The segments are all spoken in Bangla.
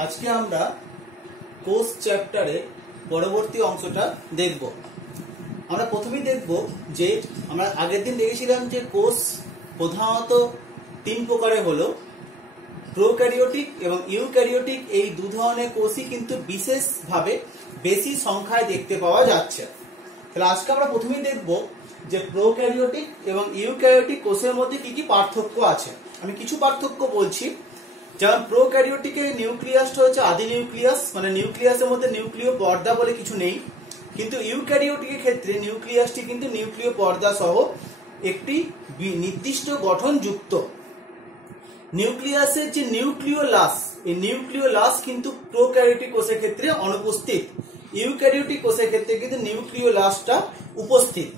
आज के আমরা কোষ চ্যাপ্টারে পরবর্তী অংশটা দেখব। আমরা প্রথমেই দেখব যে আমরা আগের দিন দেখেছিলাম যে কোষ প্রধানত তিন প্রকারের হলো প্রোক্যারিওটিক এবং ইউক্যারিওটিক। এই দু ধরনের কোষই কিন্তু বিশেষভাবে বেশি সংখ্যায় দেখতে পাওয়া যাচ্ছে। তাহলে আজকে আমরা প্রথমেই দেখব যে প্রোক্যারিওটিক এবং ইউক্যারিওটিক কোষের মধ্যে কি কি পার্থক্য আছে। আমি কিছু পার্থক্য বলছি। যেমন প্রোক্যারিওটিকের নিউক্লিয়াসটা হচ্ছে আদি নিউক্লিয়াস, মানে নিউক্লিয়াসের মধ্যে নিউক্লিয় পর্দা বলে কিছু নেই। কিন্তু ইউক্যারিওটিকের ক্ষেত্রে নিউক্লিয়াসটি কিন্তু নিউক্লিয় পর্দা সহ একটি নির্দিষ্ট গঠন যুক্ত। নিউক্লিয়াসের যে নিউক্লিওলাস, এই নিউক্লিওলাস কিন্তু প্রোক্যারিওটিক কোষের ক্ষেত্রে অনুপস্থিত। ইউক্যারিওটিক কোষের ক্ষেত্রে কিন্তু নিউক্লিওলাসটা উপস্থিত।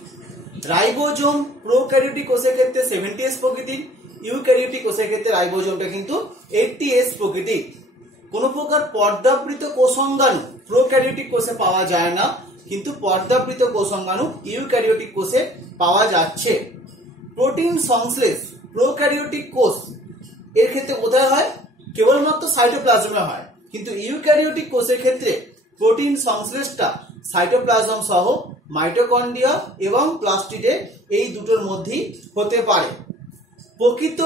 রাইবোজোম প্রোক্যারিওটিক কোষের ক্ষেত্রে 70s প্রকৃতির, ইউক্যারিওটিক কোষের ক্ষেত্রে রাইবোজোমটা কিন্তু 80s প্রকৃতির। কোন প্রকার পর্দাবৃত কোষাঙ্গাণু প্রোক্যারিওটিক কোষে পাওয়া যায় না, কিন্তু পর্দাবৃত কোষাঙ্গাণু ইউক্যারিওটিক কোষে পাওয়া যাচ্ছে। প্রোটিন সংশ্লেষ প্রোক্যারিওটিক কোষ এর ক্ষেত্রে কোথায় হয়? কেবলমাত্র সাইটোপ্লাজমে হয়। কিন্তু ইউক্যারিওটিক কোষের ক্ষেত্রে প্রোটিন সংশ্লেষটা সাইটোপ্লাজম সহ মাইটোকন্ড্রিয়া এবং প্লাস্টিডে এই দুটোর মধ্যেই হতে পারে। প্রকৃত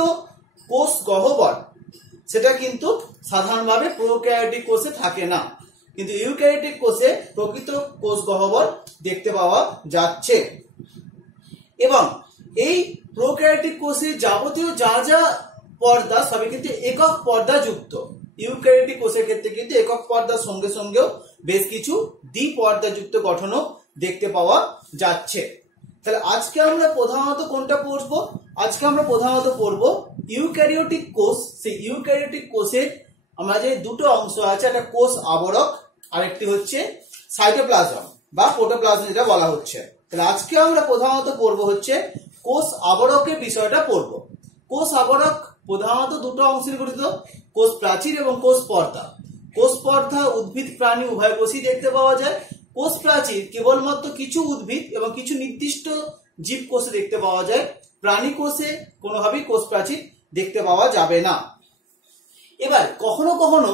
কোষ গহ্বর সেটা কিন্তু সাধারণভাবে প্রোক্যারিওটিক কোষে থাকে না, কিন্তু ইউক্যারিওটিক কোষে প্রকৃত কোষ গহ্বর দেখতে পাওয়া যাচ্ছে। এবং এই প্রোক্যারিওটিক কোষে যাবতীয় যা যা পর্দা সবই কিন্তু একক পর্দা যুক্ত। ইউক্যারিওটিক কোষের ক্ষেত্রে কিন্তু একক পর্দার সঙ্গে সঙ্গেও বেশ কিছু দ্বিপর্দা যুক্ত গঠনও দেখতে পাওয়া যাচ্ছে। তাহলে আজকে আমরা প্রধানত কোনটা পড়বো? আজকে আমরা প্রধানত পড়বো ইউক্যারিওটিক কোষ। সেই ইউক্যারিওটিক কোষের আমরা যে দুটো অংশ আছে, একটা কোষ আবরক আর একটি হচ্ছে সাইটোপ্লাজম বা প্রোটোপ্লাজম যেটা বলা হচ্ছে। তাহলে আজকে আমরা প্রধানত পড়বো হচ্ছে কোষ আবরকের বিষয়টা পড়বো। কোষ আবরক প্রধানত দুটো অংশের গঠিত, কোষ প্রাচীর এবং কোষ পর্দা। কোষ পর্দা উদ্ভিদ প্রাণী উভয় কোষই দেখতে পাওয়া যায়। কোষ প্রাচীর কেবলমাত্র কিছু উদ্ভিদ এবং কিছু নির্দিষ্ট জীব কোষে দেখতে পাওয়া যায়। প্রাণী কোষে কোনোভাবেই কোষ প্রাচীর দেখতে পাওয়া যাবে না। এবার কখনো কখনো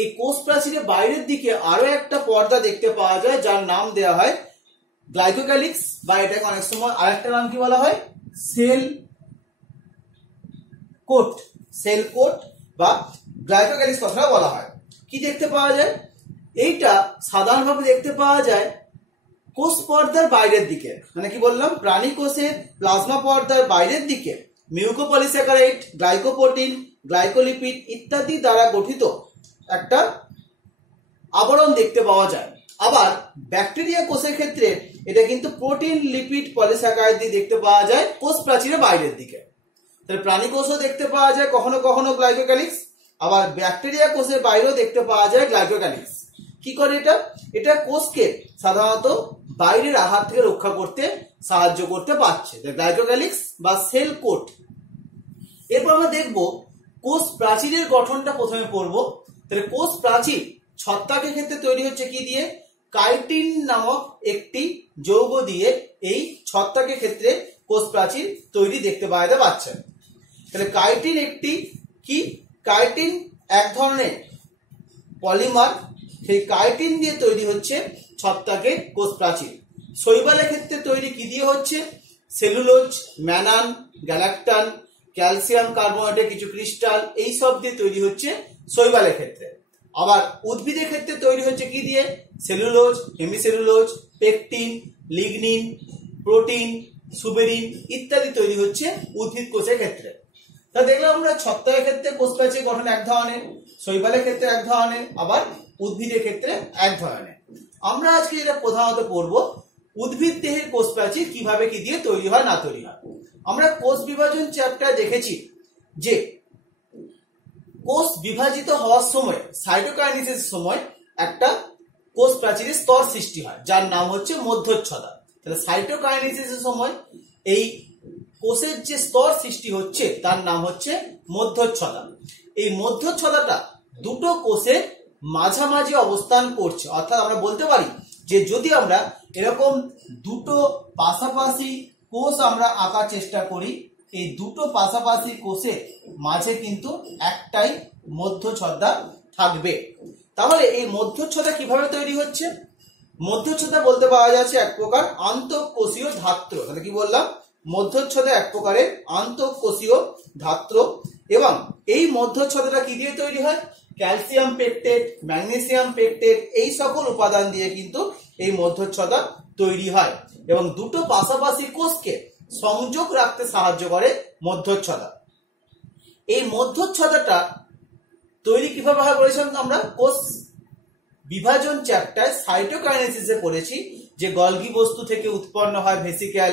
এই কোষ প্রাচীরের বাইরের দিকে আরো একটা পর্দা দেখতে পাওয়া যায়, যার নাম দেওয়া হয় গ্লাইকোক্যালিক্স, বা এটাকে অনেক সময় আরেকটা নাম কি বলা হয়? Cell coat. সেল কোট বা গ্লাইকোক্যালিক্স কথাটা বলা হয়। কি দেখতে পাওয়া যায়? এইটা সাধারণভাবে দেখতে পাওয়া যায় কোষ পর্দার বাইরের দিকে, মানে কি বললাম, প্রাণী কোষের প্লাজমা পর্দার বাইরের দিকে মিউকোপলিস্যাকারাইড, গ্লাইকোপ্রোটিন, গ্লাইকোলিপিড ইত্যাদি দ্বারা গঠিত একটা আবরণ দেখতে পাওয়া যায়। আবার ব্যাকটেরিয়া কোষের ক্ষেত্রে এটা কিন্তু প্রোটিন, লিপিড, পলিস্যাকারাইড দিয়ে দেখতে পাওয়া যায় কোষ প্রাচীরের বাইরের দিকে। তাহলে প্রাণী কোষও দেখতে পাওয়া যায় কখনো কখনো গ্লাইকোক্যালিক্স, আবার ব্যাকটেরিয়া কোষের বাইরেও দেখতে পাওয়া যায় গ্লাইকোক্যালিক্স। কি করে এটা? এটা কোষকে সাধারণত বাইরের আঘাত থেকে রক্ষা করতে সাহায্য করতে পারছে, গ্লাইকোক্যালিক্স বা সেল কোট। এরপর আমরা দেখব কোষ প্রাচীরের গঠনটা প্রথমে পড়বো। তাহলে কোষ প্রাচীর ছত্রাকের ক্ষেত্রে তৈরি হচ্ছে কি দিয়ে? কাইটিন নামক একটি যৌগ দিয়ে এই ছত্রাকের ক্ষেত্রে কোষ প্রাচীর তৈরি দেখতে পাওয়া যাচ্ছে। তাহলে কাইটিন একটি কি? কাইটিন এক ধরনের পলিমার। সেই কাইটিন দিয়ে তৈরি হচ্ছে ছত্রাকের কোষ প্রাচীর। শৈবালের ক্ষেত্রে তৈরি কি দিয়ে হচ্ছে? সেলুলোজ, ম্যানান, গ্যালাকটান, ক্যালসিয়াম কার্বোনেটের কিছু ক্রিস্টাল, এই সব দিয়ে তৈরি হচ্ছে শৈবালের ক্ষেত্রে। আবার উদ্ভিদের ক্ষেত্রে তৈরি হচ্ছে কি দিয়ে? Cellulose, hemicellulose, pectin, lignin, protein, suberin ইত্যাদি তৈরি হচ্ছে উদ্ভিদ কোষের ক্ষেত্রে। তা দেখলাম আমরা ছত্রাকের ক্ষেত্রে কোষ প্রাচীর গঠন এক ধরনের, শৈবালের ক্ষেত্রে এক ধরনের, আবার উদ্ভিদের ক্ষেত্রে এক ধরনের। আমরা আজকে যেটা প্রধানত পড়বো উদ্ভিদ দেহের কোষ প্রাচীর কিভাবে কি দিয়ে তৈরি হয় না তৈরি হয়। আমরা কোষ বিভাজন চ্যাপ্টার দেখেছি যে কোষ বিভাজিত হওয়ার সময় সাইটোকাইনেসিস সময় একটা কোষ প্রাচীরের স্তর সৃষ্টি হয়, যার নাম হচ্ছে মধ্যচ্ছদা। তাহলে সাইটোকাইনেসিসের সময় এই কোষের যে স্তর সৃষ্টি হচ্ছে তার নাম হচ্ছে মধ্যচ্ছদা। এই মধ্যচ্ছদাটা দুটো কোষের মাঝামাঝি অবস্থান করছে। অর্থাৎ আমরা বলতে পারি যে যদি আমরা এরকম দুটো পাশাপাশি কোষ আমরা আঁকার চেষ্টা করি, এই দুটো পাশাপাশি কোষের মাঝে কিন্তু একটাই মধ্যচ্ছদা থাকবে। তাহলে এই মধ্যচ্ছদা কিভাবে তৈরি হচ্ছে? মধ্যচ্ছদা বলতে পাওয়া যাচ্ছে এক প্রকার আন্তঃকোষীয় ধাত্র। তাহলে কি বললাম? মধ্যচ্ছদা এক প্রকারের আন্তঃকোষীয় ধাত্র এবং এই মধ্যচ্ছদাটা কি দিয়ে তৈরি হয়? ক্যালসিয়াম পেকটেট, ম্যাগনেসিয়াম পেকটেট এই সকল উপাদান দিয়ে কিন্তু এই মধ্যচ্ছদা তৈরি হয় এবং দুটো পাশাপাশি কোষকে সংযোগ রাখতে সাহায্য করে মধ্যচ্ছদা। এই মধ্যচ্ছদাটা তৈরি কিভাবে হয় বলেছিলাম আমরা কোষ বিভাজন চ্যাপ্টার সাইটোকাইনেসিসে পড়েছি যে গলগি বস্তু থেকে উৎপন্ন হয় ভেসিক্যাল,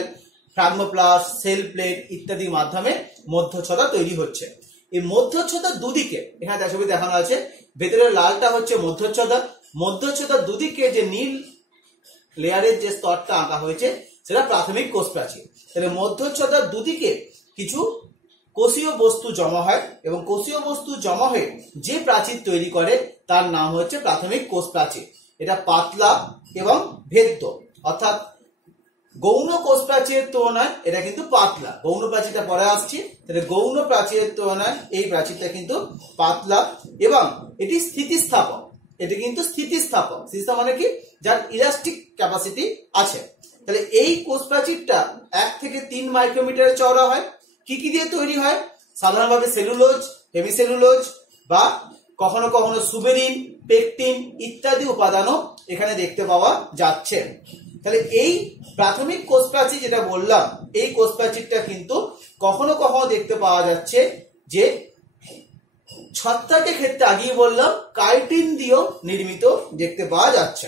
ফ্রাগমোপ্লাস্ট, সেল প্লেট ইত্যাদির মাধ্যমে মধ্যচ্ছদা তৈরি হচ্ছে। এই মধ্যচ্ছদার দুদিকে এখানে ছবি দেখানো আছে, ভেতরের লালটা হচ্ছে মধ্যচ্ছদা, মধ্যচ্ছদার দুদিকে যে নীল লেয়ারের যে স্তরটা আঁকা হয়েছে সেটা প্রাথমিক কোষ প্রাচীর। তাহলে মধ্যচ্ছদার দুদিকে কিছু কোষীয় বস্তু জমা হয় এবং কোষীয় বস্তু জমা হয়ে যে প্রাচীর তৈরি করে তার নাম হচ্ছে প্রাথমিক কোষ প্রাচীর। এটা পাতলা এবং ভেদ্য, অর্থাৎ গৌণ কোষ প্রাচীরের তুলনায় এটা কিন্তু পাতলা। গৌণ প্রাচীরটা পরে আসছে, তাহলে গৌণ প্রাচীরের তুলনায় এই প্রাচীরটা কিন্তু পাতলা এবং এটি স্থিতিস্থাপক। এটি কিন্তু স্থিতিস্থাপক। স্থিতিস্থাপক মানে কি? যার ইলাস্টিক ক্যাপাসিটি আছে। তাহলে এই কোষ প্রাচীরটা 1 থেকে 3 মাইক্রোমিটারের চওড়া হয়। কি কি দিয়ে তৈরি হয়? সাধারণভাবে সেলুলোজ, হেমিসেলুলোজ বা কখনো কখনো সুবেরিন, পেকটিন ইত্যাদি উপাদানও এখানে দেখতে পাওয়া যাচ্ছে। তাহলে এই প্রাথমিক কোষ প্রাচীর যেটা বললাম, এই কোষ প্রাচীরটা কিন্তু কখনো কখনো দেখতে পাওয়া যাচ্ছে যে ছত্রাকের ক্ষেত্রে আগেই বললাম কাইটিন দিয়েও নির্মিত দেখতে পাওয়া যাচ্ছে।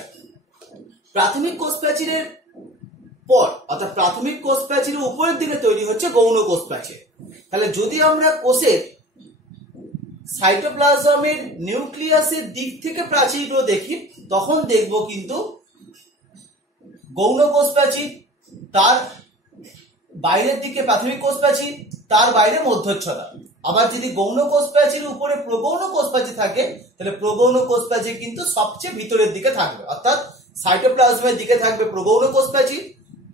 প্রাথমিক কোষ প্রাচীরের পর অর্থাৎ প্রাথমিক কোষ প্রাচীরের উপরের দিকে তৈরি হচ্ছে গৌণ কোষ প্রাচীর। তাহলে যদি আমরা কোষের সাইটোপ্লাজমের নিউক্লিয়াসের দিক থেকে প্রাচীরগুলো দেখি তখন দেখব কিন্তু গৌণ কোষ প্রাচীর, তার বাইরের দিকে প্রাথমিক কোষ প্রাচীর, তার বাইরে মধ্যচ্ছদা। আবার যদি গৌণ কোষ প্রাচীরের উপরে প্রগৌণ কোষ প্রাচীর থাকে তাহলে প্রগৌণ কোষ প্রাচীর কিন্তু সবচেয়ে ভিতরের দিকে থাকবে, অর্থাৎ সাইটোপ্লাজমের দিকে থাকবে প্রগৌণ কোষ প্রাচীর,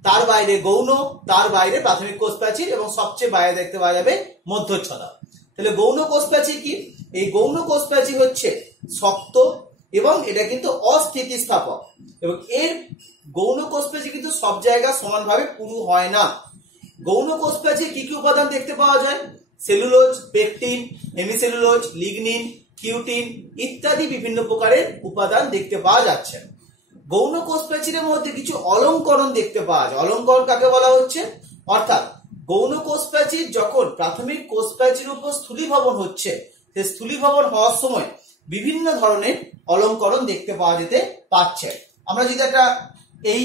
তার বাইরে গৌণ, তার বাইরে প্রাথমিক কোষ প্রাচীর এবং সবচেয়ে বাইরে দেখতে পাওয়া যাবে মধ্যচ্ছদা। তাহলে গৌণ কোষ প্রাচীর কি? এই গৌণ কোষ প্রাচীর হচ্ছে শক্ত এবং এটা কিন্তু অস্থিতিস্থাপক এবং এর গৌণ কোষ প্রাচীর কিন্তু সব জায়গায় সমানভাবে পুরু হয় না। গৌণ কোষ প্রাচীর কি কি উপাদান দেখতে পাওয়া যায়? Cellulose, pectin, hemicellulose, lignin, cutin ইত্যাদি বিভিন্ন প্রকারের উপাদান দেখতে পাওয়া যাচ্ছে। গৌণ কোষ প্রাচীরের মধ্যে কিছু অলঙ্করণ দেখতে পাওয়া যায়। অলঙ্করণ কাকে বলা হচ্ছে? অর্থাৎ গৌণ কোষ প্রাচীর যখন প্রাথমিক কোষ প্রাচীরের উপর স্থূলীভবন হচ্ছে, সেই স্থূলীভবন হওয়ার সময় বিভিন্ন ধরনের অলঙ্করণ দেখতে পাওয়া যেতে পারছে। আমরা যদি একটা এই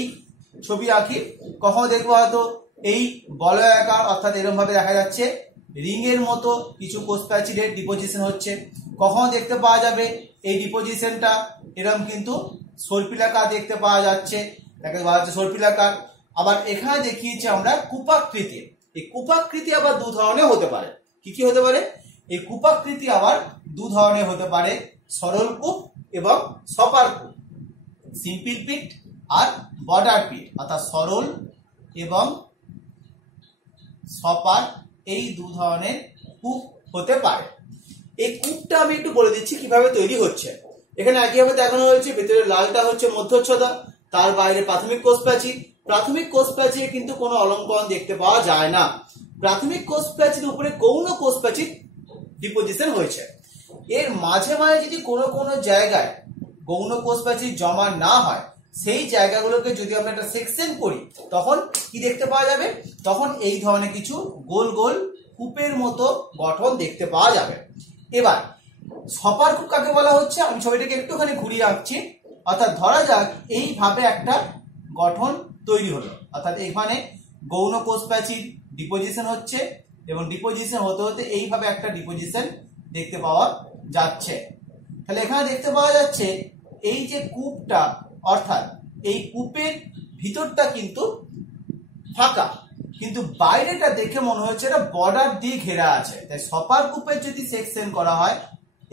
ছবি আঁকি কখনো দেখবো হয়তো এই বলয়াকার অর্থাৎ এরকম ভাবে দেখা যাচ্ছে রিং এর মতো কিছু কোষ প্রাচীরের ডিপোজিশন হচ্ছে। কখনো দেখতে পাওয়া যাবে এই ডিপোজিশনটা এরকম কিন্তু সর্পিলাকার দেখতে পাওয়া যাচ্ছে, তাকে বলা হচ্ছে সর্পিলাকার। আবার এখানে দেখিয়েছি আমরা কূপাকৃতি। এই কূপাকৃতি আবার দু ধরনের হতে পারে। কি কি হতে পারে? এই কূপাকৃতি আবার দু ধরনের হতে পারে, সরল কূপ এবং সপার কূপ, সিম্পল পিট আর বর্ডার পিট, অর্থাৎ সরল এবং সপার এই দু ধরনের কূপ হতে পারে। এই কূপটা আমি একটু বলে দিচ্ছি কিভাবে তৈরি হচ্ছে। এখানে একইভাবে দেখানো হয়েছে, ভেতরে লালটা হচ্ছে মধ্যচ্ছদা, তার বাইরে প্রাথমিক কোষ প্রাচীর। প্রাথমিক কোষ প্রাচীরে কিন্তু কোনো অলঙ্করণ দেখতে পাওয়া যায় না। প্রাথমিক কোষ প্রাচীরের উপরে গৌণ কোষ প্রাচীর ডিপোজিশন হয়েছে। এর মাঝে মাঝে যদি কোনো কোনো জায়গায় গৌণ কোষ প্রাচীর জমা না হয়, সেই জায়গাগুলোকে যদি আমরা একটা সেকশন করি তখন কি দেখতে পাওয়া যাবে? তখন এই ধরনের কিছু গোল গোল কূপের মতো গঠন দেখতে পাওয়া যাবে। এবার সপার কূপ কাকে বলা হচ্ছে? আমি ছবিটাকে একটুখানি ঘুরিয়ে আঁকছি। অর্থাৎ ধরা যাক এইভাবে একটা গঠন তৈরি হলো, অর্থাৎ এখানে গৌণ কোষ প্রাচীর ডিপোজিশন হচ্ছে এবং ডিপোজিশন হতে হতে এইভাবে একটা ডিপোজিশন দেখতে পাওয়া যাচ্ছে। তাহলে এখানে দেখতে পাওয়া যাচ্ছে এই যে কূপটা, অর্থাৎ এই কূপের ভিতরটা কিন্তু ফাঁকা, কিন্তু বাইরেটা দেখে মনে হচ্ছে এটা বর্ডার দিয়ে ঘেরা আছে। তাই সপার কূপের যদি সেকশন করা হয়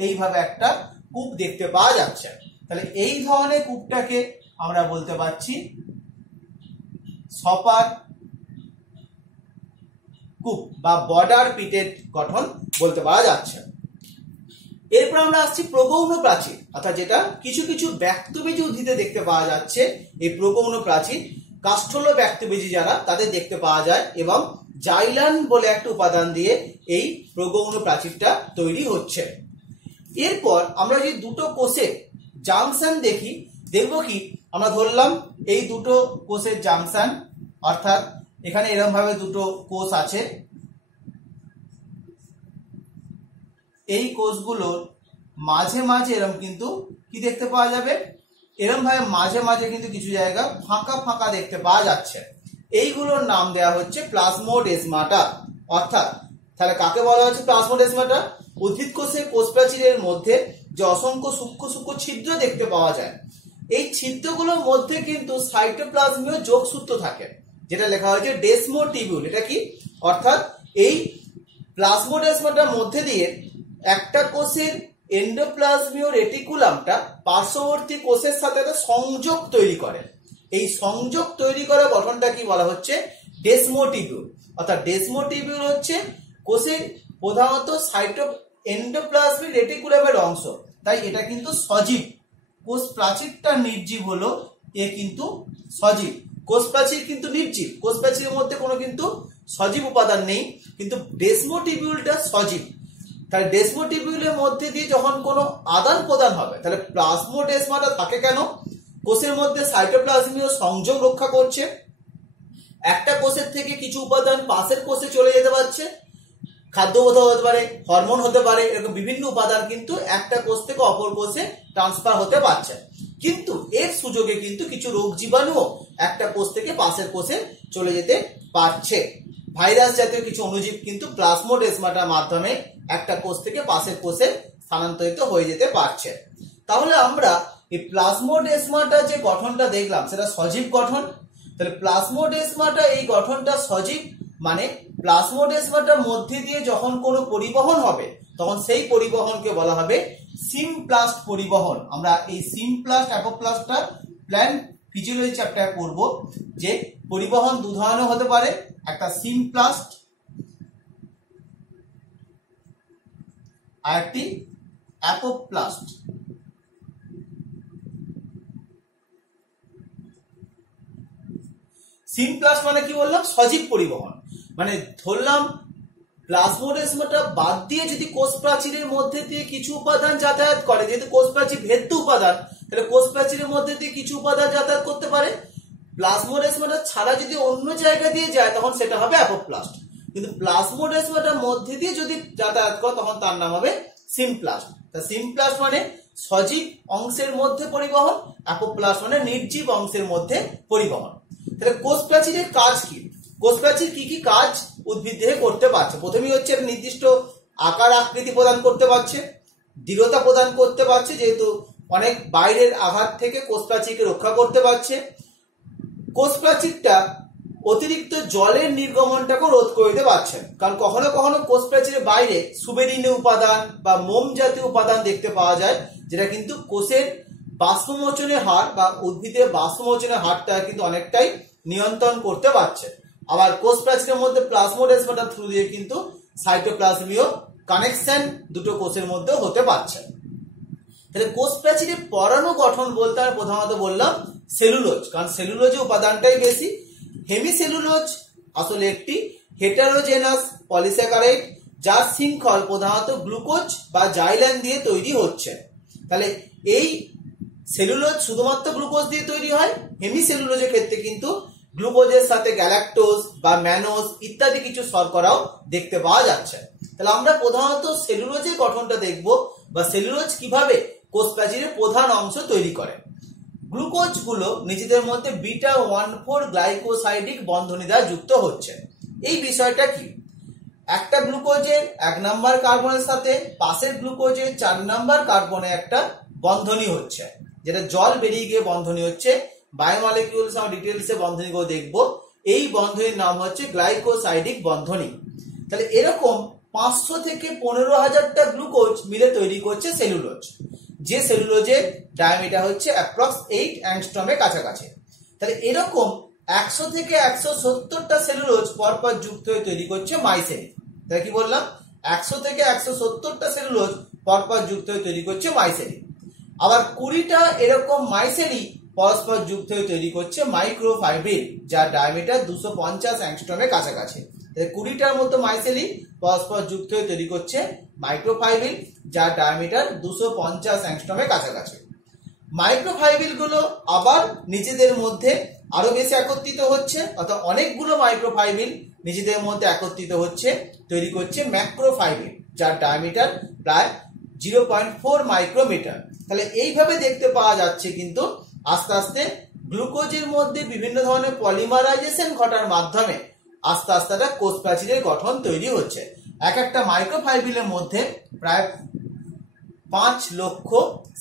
এইভাবে একটা কূপ দেখতে পাওয়া যাচ্ছে। তাহলে এই ধরনের কূপটাকে আমরা বলতে পারছি সপার কূপ বা বর্ডার পিটেড গঠন বলতে পারা যাচ্ছে। এরপর আমরা আসছি প্রগৌণ প্রাচীর, অর্থাৎ যেটা কিছু কিছু ব্যক্তবীজী উদ্ভিদে দেখতে পাওয়া যাচ্ছে। এই প্রগৌণ প্রাচীর কাষ্ঠল ব্যক্তবীজী যারা তাদের দেখতে পাওয়া যায়, এবং জাইলান বলে একটা উপাদান দিয়ে এই প্রগৌণ প্রাচীরটা তৈরি হচ্ছে। এরপর আমরা যদি দুটো কোষের জাংশন দেখি, দেখবো কি আমরা ধরলাম এই দুটো কোষের জাংশন, অর্থাৎ এখানে এরকম ভাবে দুটো কোষ আছে। এই কোষগুলোর মাঝে মাঝে এরকম কিন্তু কি দেখতে পাওয়া যাবে, এরকম ভাবে মাঝে মাঝে কিন্তু কিছু জায়গা ফাঁকা ফাঁকা দেখতে পাওয়া যাচ্ছে। এইগুলোর নাম দেওয়া হচ্ছে প্লাজমোডেসমাটা। অর্থাৎ তাহলে কাকে বলা হচ্ছে প্লাজমোডেসমাটা? উদ্ভিদ কোষের কোষ প্রাচীরের মধ্যে যে অসংখ্য সূক্ষ্ম সূক্ষ্ম ছিদ্র দেখতে পাওয়া যায়, এই ছিদ্রগুলোর মধ্যে কিন্তু সাইটোপ্লাজমীয় যোগসূত্র থাকে, যেটা লেখা হয়েছে ডেসমোটিবিউল। এটা কি? অর্থাৎ এই প্লাজমোডেসমাটার মধ্যে দিয়ে একটা কোষের এন্ডোপ্লাজমীয় রেটিকুলামটা পার্শ্ববর্তী কোষের সাথে একটা সংযোগ তৈরি করে। এই সংযোগ তৈরি করা গঠনটা কি বলা হচ্ছে? ডেসমোটিবিউল। অর্থাৎ ডেসমোটিবিউল হচ্ছে কোষের প্রধানত এন্ডোপ্লাজমিক রেটিকুলামের অংশ, তাই এটা কিন্তু সজীব। কোষ প্রাচীরটা নির্জীব হলো, এ কিন্তু সজীব। কোষ প্রাচীর কিন্তু নির্জীব, কোষ প্রাচীরের মধ্যে কোনো কিন্তু সজীব উপাদান নেই, কিন্তু ডেসমোটিবিউলটা সজীব। তাহলে ডেসমোটিবিউলের মধ্যে দিয়ে যখন কোনো আদান প্রদান হবে, তাহলে প্লাজমোডেসমাটা থাকে কেন? কোষের মধ্যে সাইটোপ্লাজমীয় সংযোগ রক্ষা করছে। একটা কোষের থেকে কিছু উপাদান পাশের কোষে চলে যেতে পারছে, খাদ্য হতে পারে, হরমোন হতে পারে, এরকম বিভিন্ন উপাদান কিন্তু একটা কোষ থেকে অপর কোষে ট্রান্সফার হতে পারছে। কিন্তু এর সুযোগে কিন্তু কিছু রোগ জীবাণুও একটা কোষ থেকে পাশের কোষে চলে যেতে পারছে। ভাইরাস জাতীয় কিছু অণুজীব কিন্তু প্লাজমোডেসমাটার মাধ্যমে একটা কোষ থেকে পাশের কোষে স্থানান্তরিত হয়ে যেতে পারছে। তাহলে আমরা এই প্লাজমোডেসমাটা যে গঠনটা দেখলাম সেটা সজীব গঠন। তাহলে প্লাজমোডেসমাটা এই গঠনটা সজীব, মানে প্লাজমোডেসমাটার মধ্যে দিয়ে যখন কোনো পরিবহন হবে তখন সেই পরিবহনকে বলা হবে সিমপ্লাস্ট পরিবহন। আমরা এই সিমপ্লাস্ট অ্যাপোপ্লাস্টটা প্ল্যান্ট ফিজিওলজি চ্যাপ্টারে পড়ব, যে পরিবহন দু ধরনের হতে পারে, একটা সিমপ্লাস্ট আর একটি অ্যাপোপ্লাস্ট। সিমপ্লাস্ট মানে কি বললাম? সজীব পরিবহন। মানে ধরলাম প্লাজমোডেসমাটা বাদ দিয়ে যদি কোষ প্রাচীরের মধ্যে দিয়ে কিছু উপাদান যাতায়াত করে, যেহেতু কোষ প্রাচীর ভেদ্য উপাদান, তাহলে কোষ প্রাচীরের মধ্যে দিয়ে কিছু উপাদান যাতায়াত করতে পারে। প্লাজমোডেসমাটা ছাড়া যদি অন্য জায়গা দিয়ে যায় তখন সেটা হবে অ্যাপোপ্লাস্ট। কিন্তু প্লাজমোডেসমাটার মধ্যে দিয়ে যদি যাতায়াত করে তখন তার নাম হবে সিমপ্লাস্ট। তা সিমপ্লাস্ট মানে সজীব অংশের মধ্যে পরিবহন, অ্যাপোপ্লাস্ট মানে নির্জীব অংশের মধ্যে পরিবহন। তাহলে কোষ প্রাচীরের কাজ কি? কোষ প্রাচীর কি কি কাজ উদ্ভিদ দেহে করতে পারছে? প্রথমেই হচ্ছে একটা নির্দিষ্ট আকার আকৃতি প্রদান করতে পারছে, দৃঢ়তা প্রদান করতে পারছে, যেহেতু অনেক বাইরের আঘাত থেকে কোষ প্রাচীরকে রক্ষা করতে পারছে। কোষ প্রাচীরটা অতিরিক্ত জলের নির্গমনটাকে রোধ করে দিতে পারছে, কারণ কখনো কখনো কোষ প্রাচীরের বাইরে সুবেরিনীয় উপাদান বা মোম জাতীয় উপাদান দেখতে পাওয়া যায়, যেটা কিন্তু কোষের বাষ্পমোচনের হার বা উদ্ভিদের বাষ্পমোচনের হারটা কিন্তু অনেকটাই নিয়ন্ত্রণ করতে পারছে। আবার কোষ প্রাচীরের মধ্যে প্লাজমোডেসমাটার থ্রু দিয়ে কিন্তু সাইটোপ্লাজমীয় কানেকশন দুটো কোষের মধ্যে হতে পারছে। তাহলে কোষ প্রাচীরের পরাণু গঠন বলতে আমি প্রধানত বললাম সেলুলোজ, কারণ সেলুলোজে উপাদানটাই বেশি। হেমিসেলুলোজ আসলে একটি হেটারোজেনাস পলিস্যাকারাইড, যার শৃঙ্খল প্রধানত গ্লুকোজ বা জাইলান দিয়ে তৈরি হচ্ছে। তাহলে এই সেলুলোজ শুধুমাত্র গ্লুকোজ দিয়ে তৈরি হয়। হেমিসেলুলোজের ক্ষেত্রে কিন্তু গ্লুকোজের সাথে গ্যালাক্টোজ বা ম্যানোজ ইত্যাদি কিছু শর্করাও দেখতে পাওয়া যাচ্ছে। তাহলে আমরা প্রধানত সেলুলোজের গঠনটা দেখব, বা সেলুলোজ কিভাবে কোষ প্রাচীরের প্রধান অংশ তৈরি করে। গ্লুকোজ গুলো নিজেদের মধ্যে বিটা 1,4 গ্লাইকোসাইডিক বন্ধনী দ্বারা যুক্ত হচ্ছে। এই বিষয়টা কি? একটা গ্লুকোজের 1 নাম্বার কার্বনের সাথে পাশের গ্লুকোজের 4 নাম্বার কার্বনে একটা বন্ধনী হচ্ছে, যেটা জল বেরিয়ে গিয়ে বন্ধনী হচ্ছে। বায়োমলিকিউলস আমরা ডিটেইলসে বন্ধনীগুলো দেখবো। এই বন্ধনীর নাম হচ্ছে গ্লাইকোসাইডিক বন্ধনী। তাহলে এরকম 500 থেকে 15,000টা গ্লুকোজ মিলে তৈরি করছে সেলুলোজ, যে সেলুলোজের ডায়ামিটার হচ্ছে অ্যাপ্রক্স 8 অ্যাংস্ট্রমের কাছাকাছি। তাহলে এরকম 100 থেকে 170টা সেলুলোজ পরপর যুক্ত হয়ে তৈরি করছে মাইসেলিন। তাহলে কি বললাম? 100 থেকে 170টা সেলুলোজ পরপর যুক্ত হয়ে তৈরি করছে মাইসেলি। আবার 20টা এরকম মাইসেলি পরস্পর যুক্ত হয়ে তৈরি করছে মাইক্রোফাইব্রিল, যার ডায়ামিটার 250 অ্যাংস্ট্রমের কাছাকাছি। 20টার মতো মাইসেলি পরস্পর যুক্ত হয়ে তৈরি করছে মাইক্রোফাইব্রিল, যার ডায়ামিটার 250 অ্যাংস্ট্রমের কাছাকাছি। মাইক্রোফাইব্রিল গুলো আবার নিজেদের মধ্যে আরো বেশি একত্রিত হচ্ছে, অর্থাৎ অনেকগুলো মাইক্রোফাইব্রিল নিজেদের মধ্যে একত্রিত হচ্ছে, তৈরি করছে ম্যাক্রোফাইব্রিল, যার ডায়ামিটার প্রায় 0.4 মাইক্রোমিটার। তাহলে এইভাবে দেখতে পাওয়া যাচ্ছে কিন্তু আস্তে আস্তে গ্লুকোজের মধ্যে বিভিন্ন ধরনের পলিমারাইজেশন ঘটার মাধ্যমে আস্তে আস্তে একটা কোষ প্রাচীরের গঠন তৈরি হচ্ছে। এক একটা মাইক্রোফাইব্রিলের মধ্যে প্রায় 5 লক্ষ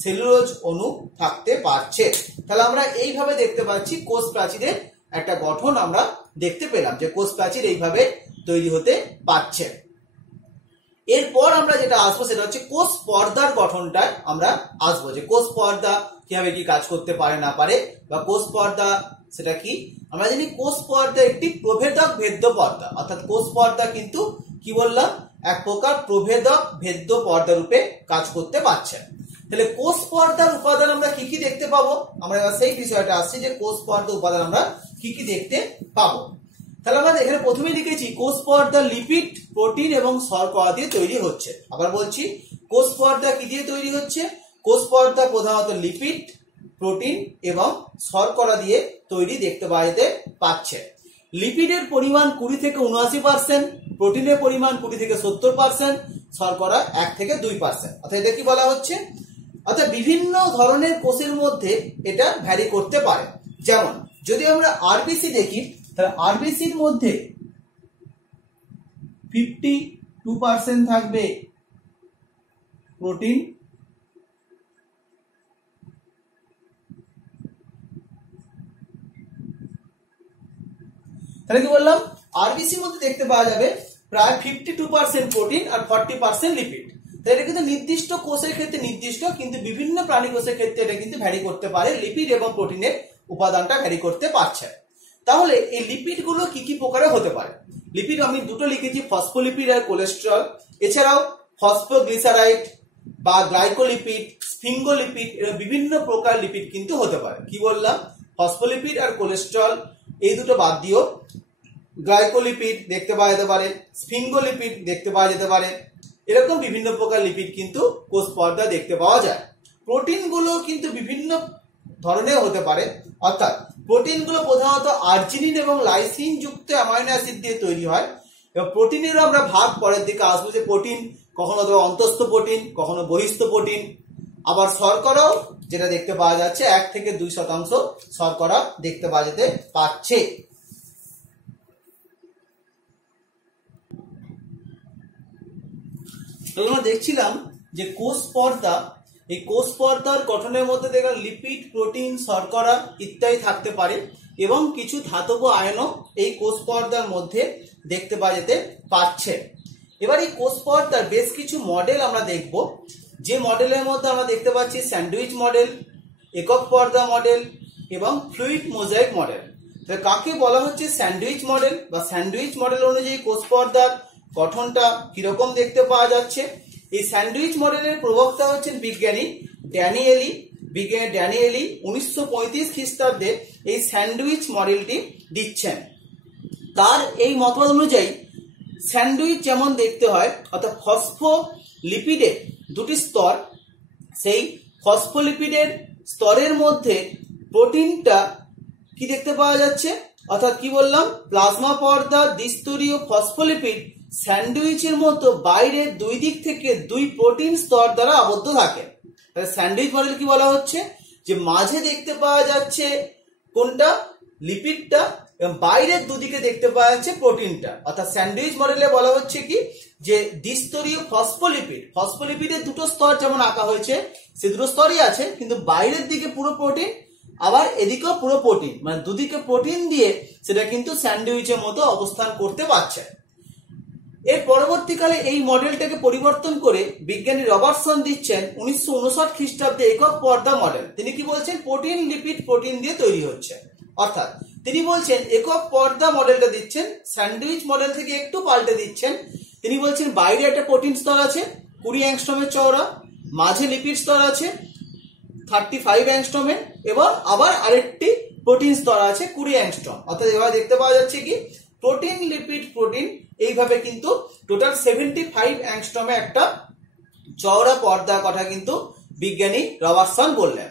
সেলুলোজ অণু থাকতে পারছে। তাহলে আমরা এইভাবে দেখতে পাচ্ছি কোষ প্রাচীরের একটা গঠন আমরা দেখতে পেলাম, যে কোষ প্রাচীর এইভাবে তৈরি হতে পারছে। এরপর আমরা যেটা আসবো সেটা হচ্ছে কোষ পর্দার গঠনটা আমরা আসবো, যে কোষ পর্দা কিভাবে কি কাজ করতে পারে না পারে, বা কোষ পর্দা সেটা কি। আমরা জানি কোষ পর্দা একটি প্রভেদক ভেদ্য পর্দা, অর্থাৎ কোষ পর্দা কিন্তু কি বললাম, এক প্রকার প্রভেদক ভেদ্য পর্দা রূপে কাজ করতে পারছে। তাহলে কোষ পর্দার উপাদান আমরা কি কি দেখতে পাবো, আমরা এবার সেই বিষয়টা আসছি যে কোষ পর্দা উপাদান আমরা কি কি দেখতে পাবো। তাহলে আমরা এখানে প্রথমে লিখেছি কোষ পর্দা লিপিড, প্রোটিন এবং শর্করা দিয়ে তৈরি হচ্ছে। আবার বলছি, কোষ পর্দা কি দিয়ে তৈরি হচ্ছে? কোষ পর্দা প্রধানত লিপিড, প্রোটিন এবং শর্করা দিয়ে তৈরি দেখতে পাওয়া যেতে পারছে। লিপিডের পরিমাণ 20 থেকে 79%, প্রোটিনের পরিমাণ 20 থেকে 70%, শর্করা 1 থেকে 2%। অর্থাৎ এটা কি বলা হচ্ছে, অর্থাৎ বিভিন্ন ধরনের কোষের মধ্যে এটা ভ্যারি করতে পারে। যেমন যদি আমরা আরবিসি দেখি, তাহলে আরবিসির মধ্যে 52% থাকবে প্রোটিন, তাহলে কি বললাম, আরবিসির মধ্যে দেখতে পাওয়া যাবে প্রায় 52% প্রোটিন আর 40% লিপিড। তাহলে এটা কিন্তু নির্দিষ্ট কোষের ক্ষেত্রে নির্দিষ্ট, কিন্তু বিভিন্ন প্রাণী কোষের ক্ষেত্রে এটা কিন্তু ভ্যারি করতে পারে, লিপিড এবং প্রোটিনের উপাদানটা ভ্যারি করতে পারছে। তাহলে এই লিপিড গুলো কি কি প্রকারে হতে পারে? লিপিড আমি দুটো লিখেছি, ফসফোলিপিড আর কোলেস্টেরল। এছাড়াও ফসফোগ্লিসারাইড বা গ্লাইকোলিপিড, স্ফিঙ্গোলিপিড, এরা বিভিন্ন প্রকার লিপিড কিন্তু হতে পারে। কি বললাম, ফসফোলিপিড আর কোলেস্টেরল এই দুটো বাদ দিও, গ্লাইকোলিপিড দেখতে পাওয়া যেতে পারে, স্ফিঙ্গোলিপিড দেখতে পাওয়া যেতে পারে, এরকম বিভিন্ন প্রকার লিপিড কিন্তু কোষ পর্দা দেখতে পাওয়া যায়। প্রোটিন গুলো কিন্তু বিভিন্ন ধরনের হতে পারে, অর্থাৎ প্রোটিন গুলো প্রধানত আর্জিনিন এবং লাইসিন যুক্ত অ্যামাইনো অ্যাসিড দিয়ে তৈরি হয়। এবং প্রোটিনেরও আমরা ভাগ পরের দিকে আসবো, যে প্রোটিন কখনো অন্তস্থ প্রোটিন, কখনো বহিস্থ প্রোটিন। আবার শর্করাও যেটা দেখতে পাওয়া যাচ্ছে 1 থেকে 2% শর্করা দেখতে পাওয়া যেতে পারছে। আমরা দেখছিলাম যে কোষ পর্দা, এই কোষ পর্দার গঠনের মধ্যে দেখলাম লিপিড, প্রোটিন, শর্করা ইত্যাদি থাকতে পারে, এবং কিছু ধাতব আয়নও এই কোষ পর্দার মধ্যে দেখতে পাওয়া যেতে পারছে। এবার এই কোষ পর্দার বেশ কিছু মডেল আমরা দেখব, যে মডেলের মধ্যে আমরা দেখতে পাচ্ছি স্যান্ডউইচ মডেল, একক পর্দা মডেল এবং ফ্লুইড মোজাইক মডেল। তাহলে কাকে বলা হচ্ছে স্যান্ডউইচ মডেল, বা স্যান্ডউইচ মডেল অনুযায়ী কোষ পর্দার গঠনটা কিরকম দেখতে পাওয়া যাচ্ছে? এই স্যান্ডউইচ মডেলের প্রবক্তা হচ্ছেন বিজ্ঞানী ড্যানিয়েলি। 1935 খ্রিস্টাব্দে এই স্যান্ডউইচ মডেলটি দিচ্ছেন। তার এই মতবাদ অনুযায়ী স্যান্ডউইচ যেমন দেখতে হয়, অর্থাৎ ফসফোলিপিডের দুটি স্তর, সেই ফসফোলিপিডের স্তরের মধ্যে প্রোটিনটা কি দেখতে পাওয়া যাচ্ছে, অর্থাৎ কি বললাম, প্লাজমা পর্দার দ্বিস্তরীয় ফসফোলিপিড স্যান্ডউইচের মতো বাইরের দুই দিক থেকে 2 প্রোটিন স্তর দ্বারা আবদ্ধ থাকে। স্যান্ডউইচ মডেল কি বলা হচ্ছে, যে মাঝে দেখতে পাওয়া যাচ্ছে কোনটা, লিপিডটা, এবং বাইরের দুদিকে দেখতে পাওয়া যাচ্ছে প্রোটিনটা। অর্থাৎ স্যান্ডউইচ মডেলে বলা হচ্ছে কি, যে দ্বিস্তরীয় ফসফোলিপিড, ফসফোলিপিডের দুটো স্তর যেমন আঁকা হয়েছে, সে দুটো স্তরই আছে, কিন্তু বাইরের দিকে পুরো প্রোটিন, আবার এদিকেও পুরো প্রোটিন, মানে দুদিকে প্রোটিন দিয়ে সেটা কিন্তু স্যান্ডউইচের মতো অবস্থান করতে পারছে। এর পরবর্তীকালে এই মডেলটাকে পরিবর্তন করে বিজ্ঞানী রবার্টসন দিচ্ছেন 1959 খ্রিস্টাব্দে একক পর্দা মডেল। তিনি কি বলছেন, প্রোটিন, লিপিড, প্রোটিন দিয়ে তৈরি হচ্ছে। অর্থাৎ তিনি বলছেন একক পর্দা মডেলটা দিচ্ছেন, স্যান্ডউইচ মডেল থেকে একটু পাল্টে দিচ্ছেন। তিনি বলছেন বাইরে একটা প্রোটিন স্তর আছে, 20 অ্যাংস্ট্রমের চওড়া, মাঝে লিপিড স্তর আছে 35 অ্যাংস্ট্রমের, এবং আবার আরেকটি প্রোটিন স্তর আছে 20 অ্যাংস্ট্রম। অর্থাৎ এভাবে দেখতে পাওয়া যাচ্ছে কি প্রোটিন লিপিড প্রোটিন এইভাবে কিন্তু টোটাল 75 অ্যাংস্ট্রমে একটা চওড়া পর্দার কথা কিন্তু বিজ্ঞানী রবার্টসন বললেন।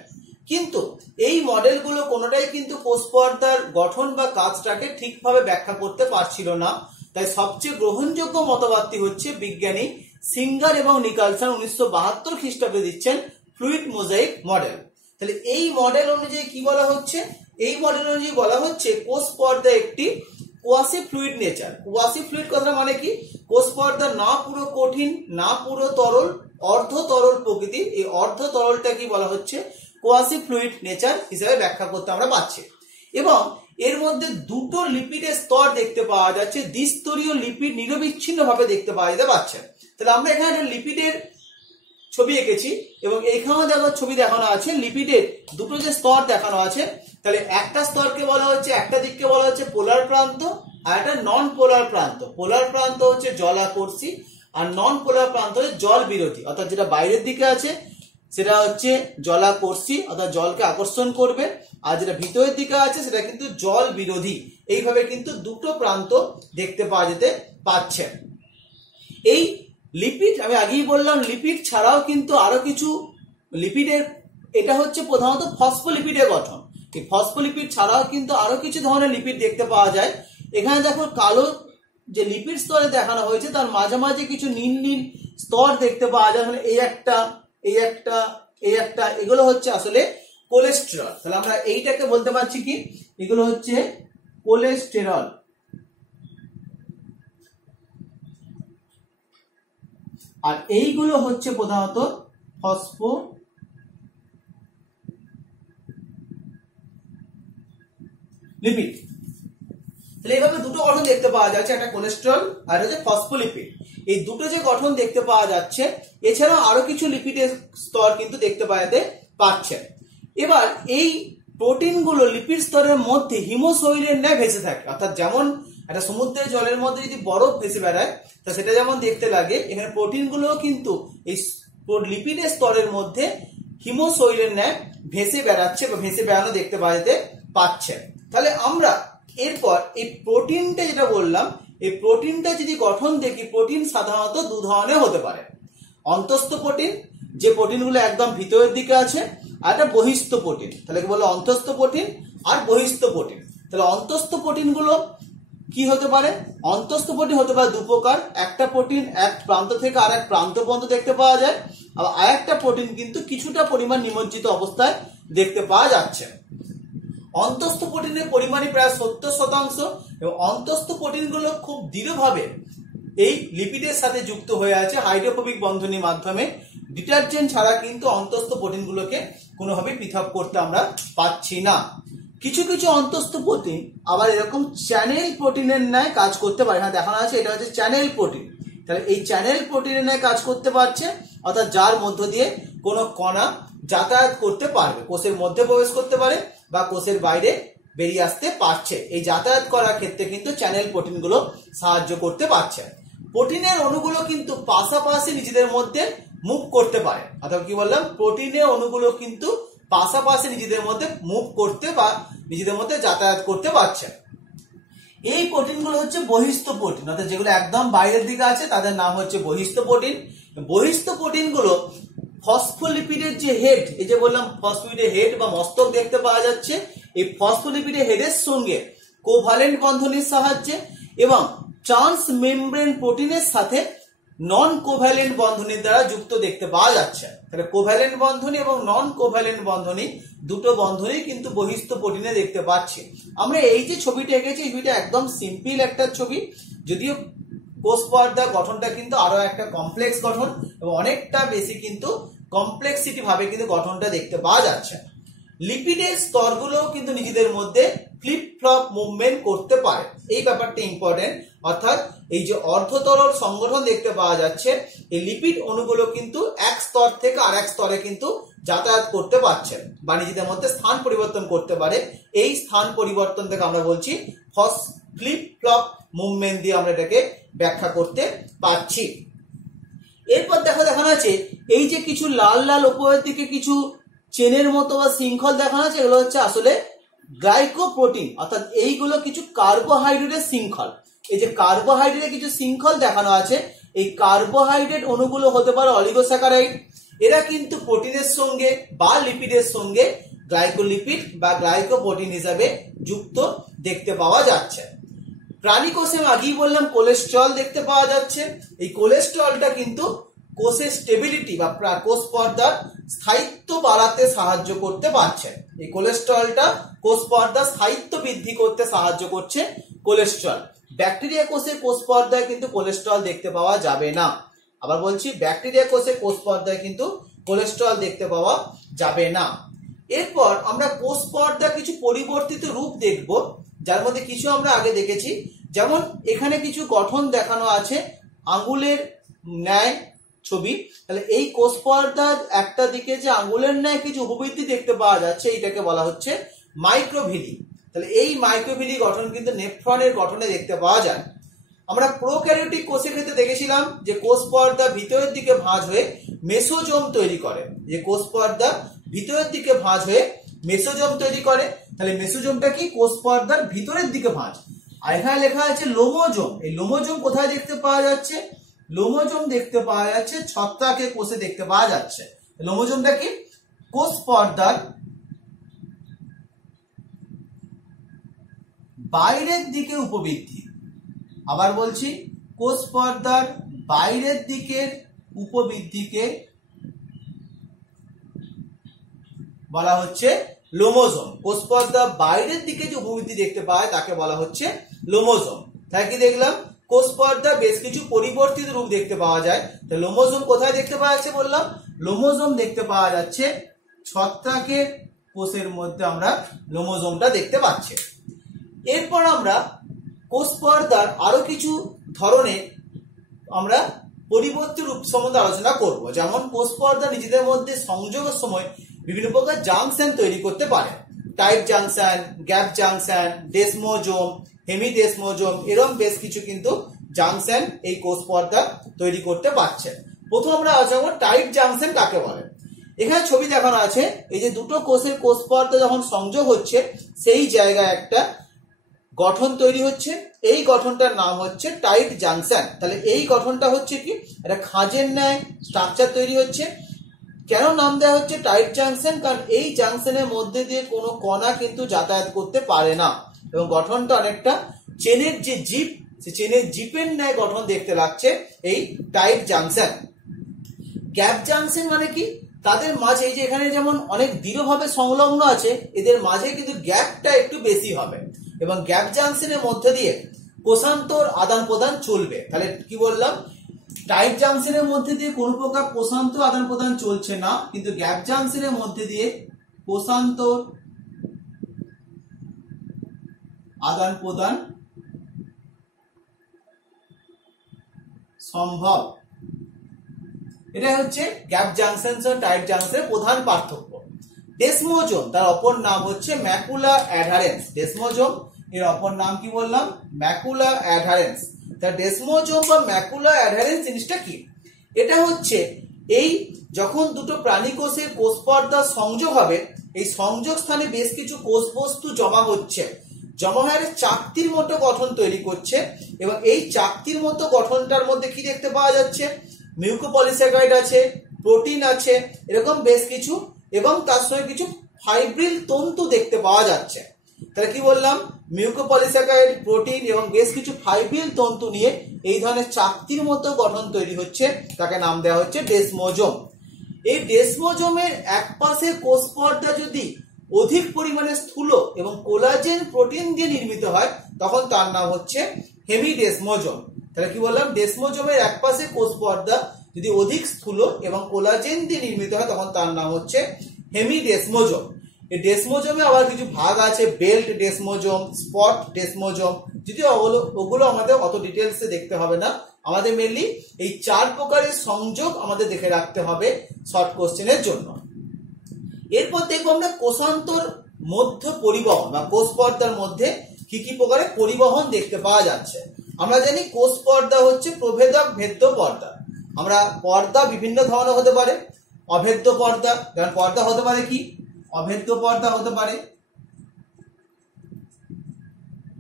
কিন্তু এই মডেলগুলো কোনোটাই কিন্তু কোষ পর্দার গঠন বা কাজটাকে ঠিকভাবে ব্যাখ্যা করতে পারছিল না। তাই সবচেয়ে গ্রহণযোগ্য মতবাদটি হচ্ছে বিজ্ঞানী সিঙ্গার এবং নিকলসন 1972 খ্রিস্টাব্দে দিচ্ছেন ফ্লুইড মোজাইক মডেল। তাহলে এই মডেল অনুযায়ী কি বলা হচ্ছে? এই মডেল অনুযায়ী বলা হচ্ছে কোষ পর্দা একটি quasi fluid nature. Quasi fluid কথা মানে কি? কোষ পর্দা না পুরো কঠিন না পুরো তরল, অর্ধ তরল প্রকৃতির। এই অর্ধ তরলটা কি বলা হচ্ছে? কোয়াসি ফ্লুইড নেচার হিসেবে ব্যাখ্যা করতে আমরা পাচ্ছি। এবং এর মধ্যে দুটো লিপিডের স্তর দেখতে পাওয়া যাচ্ছে, দ্বিস্তরীয় লিপিড নিরবিচ্ছিন্ন ভাবে দেখতে পাওয়া যেতে পারছে। তাহলে আমরা এখানে লিপিডের ছবি এঁকেছি এবং এইখানেও দেখো ছবি দেখানো আছে লিপিডের দুটো যে স্তর দেখানো আছে। তাহলে একটা স্তরকে বলা হচ্ছে, একটা দিককে বলা হচ্ছে পোলার প্রান্ত আর একটা নন পোলার প্রান্ত। পোলার প্রান্ত হচ্ছে জলাকর্ষী আর নন পোলার প্রান্ত হচ্ছে জল বিরোধী। অর্থাৎ যেটা বাইরের দিকে আছে সেটা হচ্ছে জলাকর্ষী অর্থাৎ জলকে আকর্ষণ করবে, আর যেটা ভিতরের দিকে আছে সেটা কিন্তু জল বিরোধী। এইভাবে কিন্তু দুটো প্রান্ত দেখতে পাওয়া যেতে পারছে। এই লিপিড আমি আগেই বললাম, লিপিড ছাড়াও কিন্তু আরো কিছু লিপিডের, এটা হচ্ছে প্রধানত ফসফোলিপিডের গঠন। এই ফসফোলিপিড ছাড়াও কিন্তু আরো কিছু ধরনের লিপিড দেখতে পাওয়া যায়। এখানে দেখো কালো যে লিপিড স্তরে দেখানো হয়েছে তার মাঝে মাঝে কিছু নীল নীল স্তর দেখতে পাওয়া যায়। মানে এই একটা, এই একটা, এই একটা, এগুলো হচ্ছে আসলে কোলেস্টেরল। তাহলে আমরা এইটাকে বলতে পারছি কি এগুলো হচ্ছে কোলেস্টেরল। আর এইগুলো হচ্ছে প্রধানত ফসফোলিপিড। তাহলে এইভাবে দুটো গঠন দেখতে পাওয়া যাচ্ছে, একটা কোলেস্টেরল আর হচ্ছে ফসফোলিপিড। এই দুটো যে গঠন দেখতে পাওয়া যাচ্ছে, এছাড়াও আরো কিছু লিপিডের স্তর কিন্তু দেখতে পাওয়াতে পারছে। এবার এই প্রোটিনগুলো লিপিড স্তরের মধ্যে হিমোশৈলের ন্যায় ভেসে থাকে। অর্থাৎ যেমন একটা সমুদ্রের জলের মধ্যে যদি বরফ ভেসে বেড়ায় তা সেটা যেমন দেখতে লাগে, এখানে প্রোটিনগুলো কিন্তু এই লিপিডের স্তরের মধ্যে হিমোশৈলের ন্যায় ভেসে বেড়াচ্ছে বা ভেসে বেড়ানো দেখতে পাওয়া যেতে পারছে। তাহলে আমরা এরপর এই প্রোটিনটা যেটা বললাম, এই প্রোটিনটা যদি গঠন দেখি, প্রোটিন সাধারণত দু ধরনের হতে পারে। অন্তস্থ প্রোটিন, যে প্রোটিনগুলো একদম ভিতরের দিকে আছে, আর একটা বহিস্থ প্রোটিন। তাহলে কি বললো? অন্তস্থ প্রোটিন আর বহিস্থ প্রোটিন। তাহলে অন্তস্থ প্রোটিনগুলো কি হতে পারে? অন্তস্থ প্রোটিন হতে পারে দু প্রকার। একটা প্রোটিন এক প্রান্ত থেকে আর এক প্রান্ত পর্যন্ত দেখতে পাওয়া যায়, আবার আরেকটা প্রোটিন কিন্তু কিছুটা পরিমাণ নিমজ্জিত অবস্থায় দেখতে পাওয়া যাচ্ছে। অন্তস্থ প্রোটিনের পরিমাণই প্রায় 70% এবং অন্তস্থ প্রোটিনগুলো খুব দৃঢ়ভাবে এই লিপিডের সাথে যুক্ত হয়ে আছে হাইড্রোফোবিক বন্ধনীর মাধ্যমে। ডিটারজেন্ট ছাড়া কিন্তু অন্তস্থ প্রোটিনগুলোকে কোনোভাবে পৃথক করতে আমরা পাচ্ছি না। কিছু কিছু অন্তস্থ প্রোটিন আবার এরকম চ্যানেল প্রোটিনের ন্যায় কাজ করতে পারে। হ্যাঁ, দেখানো আছে এটা হচ্ছে চ্যানেল প্রোটিন। তাহলে এই চ্যানেল প্রোটিনের ন্যায় কাজ করতে পারছে, অর্থাৎ যার মধ্য দিয়ে কোনো কণা যাতায়াত করতে পারবে, কোষের মধ্যে প্রবেশ করতে পারে বা কোষের বাইরে বেরিয়ে আসতে পারছে। এই যাতায়াত করার ক্ষেত্রে কিন্তু চ্যানেল প্রোটিনগুলো সাহায্য করতে পারছে। প্রোটিনের অণুগুলো কিন্তু পাশাপাশি নিজেদের মধ্যে মুভ করতে পারে। অর্থাৎ কি বললাম? প্রোটিনের অণুগুলো কিন্তু পাশাপাশি নিজেদের মধ্যে মুভ করতে বা নিজেদের মধ্যে যাতায়াত করতে পারছে। এই প্রোটিনগুলো হচ্ছে বহিস্থ প্রোটিন, অর্থাৎ যেগুলো একদম বাইরের দিকে আছে তাদের নাম হচ্ছে বহিস্থ প্রোটিন। বহিস্থ প্রোটিনগুলো ফসফোলিপিডের যে হেড, এই যে বললাম ফসফোলিপিডের হেড বা মস্তক দেখতে পাওয়া যাচ্ছে, এই ফসফোলিপিডের হেডের সঙ্গে কোভ্যালেন্ট বন্ধনীর সাহায্যে এবং ট্রান্স মেমব্রেন প্রোটিনের সাথে নন কোভ্যালেন্ট বন্ধনীর দ্বারা যুক্ত দেখতে পাওয়া যাচ্ছে। তাহলে কোভ্যালেন্ট বন্ধনী এবং নন কোভ্যালেন্ট বন্ধনী দুটো বন্ধনী কিন্তু বহিস্থ প্রোটিনে দেখতে পাচ্ছি। আমরা এই যে ছবিটা এঁকেছি, এই ছবিটা একদম সিম্পল একটা ছবি, যদিও কোষ পর্দার গঠনটা কিন্তু আরো একটা কমপ্লেক্স গঠন এবং অনেকটা বেশি কিন্তু কমপ্লেক্সিটি ভাবে কিন্তু গঠনটা দেখতে পাওয়া যাচ্ছে। লিপিডের স্তরগুলো কিন্তু নিজেদের মধ্যে ফ্লিপ ফ্লপ মুভমেন্ট করতে পারে, এই ব্যাপারটা ইম্পর্টেন্ট। অর্থাৎ এই যে অর্ধতরল সংগঠন দেখতে পাওয়া যাচ্ছে, এই লিপিড অণুগুলো কিন্তু এক স্তর থেকে আর এক স্তরে কিন্তু যাতায়াত করতে পারছে বা নিজেদের মধ্যে স্থান পরিবর্তন করতে পারে। এই স্থান পরিবর্তন থেকে আমরা বলছি ফ্লিপ ফ্লপ মুভমেন্ট দিয়ে আমরা এটাকে ব্যাখ্যা করতে পারছি। এরপর দেখানো আছে এই যে কিছু লাল লাল উপরের দিকে কিছু চেনের মতো বা শৃঙ্খল দেখানো আছে, এগুলো হচ্ছে আসলে গ্লাইকোপ্রোটিন, অর্থাৎ এইগুলো কিছু কার্বোহাইড্রেটের শৃঙ্খল। এই যে কার্বোহাইড্রেটের কিছু শৃঙ্খল দেখানো আছে, এই কার্বোহাইড্রেট অণুগুলো হতে পারে অলিগোস্যাকারাইড। এরা কিন্তু প্রোটিনের সঙ্গে বা লিপিডের সঙ্গে গ্লাইকোলিপিড বা গ্লাইকোপ্রোটিন হিসাবে যুক্ত দেখতে পাওয়া যাচ্ছে। প্রাণী কোষে আগেই বললাম কোলেস্টেরল দেখতে পাওয়া যাচ্ছে। এই কোলেস্টেরলটা কিন্তু কোষের স্টেবিলিটি বা কোষ পর্দার স্থায়িত্ব বাড়াতে সাহায্য করতে পারছে। এই কোলেস্টেরলটা কোষ পর্দার স্থায়িত্ব বৃদ্ধি করতে সাহায্য করছে কোলেস্টেরল। ব্যাকটেরিয়া কোষের কোষ পর্দায় কিন্তু কোলেস্টেরল দেখতে পাওয়া যাবে না। আবার বলছি, ব্যাকটেরিয়া কোষের কোষ পর্দায় কিন্তু কোলেস্টেরল দেখতে পাওয়া যাবে না। এরপর আমরা কোষ পর্দার কিছু পরিবর্তিত রূপ দেখব, যার মধ্যে কিছু আমরা আগে দেখেছি। যেমন এখানে কিছু গঠন দেখানো আছে আঙ্গুলের ন্যায় ছবি। তাহলে এই কোষ পর্দার একটা দিকে যে আঙ্গুলের ন্যায় কিছু উপবৃদ্ধি দেখতে পাওয়া যাচ্ছে, এটাকে বলা হচ্ছে মাইক্রোভিলি। তাহলে এই মাইক্রোভিলি গঠন কিন্তু নেফ্রনের গঠনে দেখতে পাওয়া যায়। আমরা প্রোক্যারিওটিক কোষের ক্ষেত্রে দেখেছিলাম যে কোষ পর্দা ভিতরের দিকে ভাঁজ হয়ে মেসোজোম তৈরি করে, যে কোষ পর্দা ভিতরের দিকে ভাঁজ হয়ে মেসোজোম তৈরি করে। তাহলে মেসোজোমটা কি? কোষ পর্দার ভিতরের দিকে ভাঁজ। আর এখানে লেখা আছে লোমোজোম। এই লোমোজোম কোথায় দেখতে পাওয়া যাচ্ছে? লোমোজোম দেখতে পাওয়া যাচ্ছে ছত্রাকের কোষে দেখতে পাওয়া যাচ্ছে। লোমোজোমটা কি? কোষ পর্দার বাইরের দিকে উপবৃদ্ধি। আবার বলছি, কোষ পর্দার বাইরের দিকের উপবৃদ্ধিকে বলা হচ্ছে লোমোজোম। কোষ পর্দার বাইরের দিকে যে উপবৃদ্ধি দেখতে পাওয়া যায় তাকে বলা হচ্ছে লোমোজোম। তাই কি দেখলাম? কোষ পর্দার বেশ কিছু পরিবর্তিত রূপ দেখতে পাওয়া যায়। তো লোমোজোম কোথায় দেখতে পাওয়া যাচ্ছে বললাম? লোমোজোম দেখতে পাওয়া যাচ্ছে ছত্রাকের কোষের মধ্যে আমরা লোমোজোমটা দেখতে পাচ্ছি। এরপর আমরা কোষ পর্দার আরো কিছু ধরনের আমরা পরিবর্তিত রূপ সম্বন্ধে আলোচনা করব। যেমন কোষ পর্দা নিজেদের মধ্যে সংযোগের সময় বিভিন্ন প্রকার জাংশন তৈরি করতে পারে। টাইট জাংশন, গ্যাপ জাংশন, ডেসমোজোম, হেমিডেসমোজোম, এরকম বেশ কিছু কিন্তু জাংশন এই কোষ পর্দা তৈরি করতে পারছে। প্রথম আমরা আলোচনা করব টাইট জাংশন কাকে বলে। এখানে ছবি দেখানো আছে, এই যে দুটো কোষের কোষ পর্দা যখন সংযোগ হচ্ছে সেই জায়গায় একটা গঠন তৈরি হচ্ছে। এই গঠনটার নাম হচ্ছে টাইট জাংশন। তাহলে এই গঠনটা হচ্ছে কি? একটা খাঁজের ন্যায় স্ট্রাকচার তৈরি হচ্ছে। কেন নাম দেওয়া হচ্ছে টাইট জাংশন? কারণ এই জাংশনের মধ্যে দিয়ে কোনো কণা কিন্তু যাতায়াত করতে পারে না এবং গঠনটা অনেকটা চেনের যে জিপ, সে চেনের জিপের ন্যায় গঠন দেখতে লাগছে এই টাইট জাংশন। গ্যাপ জাংশন মানে কি? তাদের মাঝে এই যে এখানে যেমন অনেক দৃঢ়ভাবে সংলগ্ন আছে, এদের মাঝে কিন্তু গ্যাপটা একটু বেশি হবে এবং গ্যাপ জাংশনের মধ্যে দিয়ে কোষান্তর আদান প্রদান চলবে। তাহলে কি বললাম? টাইট জাংশনের মধ্যে দিয়ে কোনো প্রকার কোষান্তর আদান প্রদান চলছে না, কিন্তু গ্যাপ জাংশনের মধ্যে দিয়ে কোষান্তর আদান প্রদান সম্ভব। এটা হচ্ছে গ্যাপ জাংশন ও টাইট জাংশনের প্রধান পার্থক্য। ডেসমোজোম, তার অপর নাম হচ্ছে ম্যাকুলার অ্যাডহারেন্স। ডেসমোজোম এর অপর নাম কি বললাম? ম্যাকুলার অ্যাডহারেন্স। তার ডেসমোজোম বা ম্যাকুলার অ্যাডহারেন্স জিনিসটা কি? এটা হচ্ছে এই যখন দুটো প্রাণী কোষের কোষ পর্দা সংযোগ হবে, এই সংযোগ স্থানে বেশ কিছু কোষ বস্তু জমা হচ্ছে, জমা হয়ে চাকতির মতো গঠন তৈরি করছে এবং এই চাকতির মতো গঠনটার মধ্যে কি দেখতে পাওয়া যাচ্ছে? মিউকোপলিস্যাকারাইড আছে, প্রোটিন আছে, এরকম বেশ কিছু, এবং তার সঙ্গে কিছু ফাইব্রিল তন্তু দেখতে পাওয়া যাচ্ছে। তাহলে কি বললাম? মিউকোপলিস্যাকারাইড, প্রোটিন এবং বেশ কিছু ফাইব্রিল তন্তু নিয়ে এই ধরনের চাকতির মতো গঠন তৈরি হচ্ছে, তাকে নাম দেওয়া হচ্ছে ডেসমোজোম। এই ডেসমোজোমের এক পাশের কোষ পর্দা যদি অধিক পরিমাণে স্থূল এবং কোলাজেন প্রোটিন দিয়ে নির্মিত হয় তখন তার নাম হচ্ছে হেমিডেসমোজোম। তাহলে কি বললাম? ডেসমোজোমের এক পাশে কোষ পর্দা যদি অধিক স্থূল এবং কোলাজেন দিয়ে নির্মিত হয় তখন তার নাম হচ্ছে হেমিডেসমোজোম। এই ডেসমোজোমে আবার কিছু ভাগ আছে, বেল্ট ডেসমোজোম, স্পট ডেসমোজোম, যদিও ওগুলো আমাদের অত ডিটেলসে দেখতে হবে না, আমাদের মেনলি এই চার প্রকারের সংযোগ আমাদের দেখে রাখতে হবে শর্ট কোশ্চেনের জন্য। এরপর দেখবো আমরা কোষান্তর মধ্য পরিবহন বা কোষ পর্দার মধ্যে কি কি প্রকারের পরিবহন দেখতে পাওয়া যাচ্ছে। আমরা জানি কোষ পর্দা হচ্ছে প্রভেদক ভেদ্য পর্দা। আমরা পর্দা বিভিন্ন ধরনের হতে পারে। অভেদ্য পর্দা, যেমন পর্দা হতে পারে কি, অভেদ্য পর্দা হতে পারে,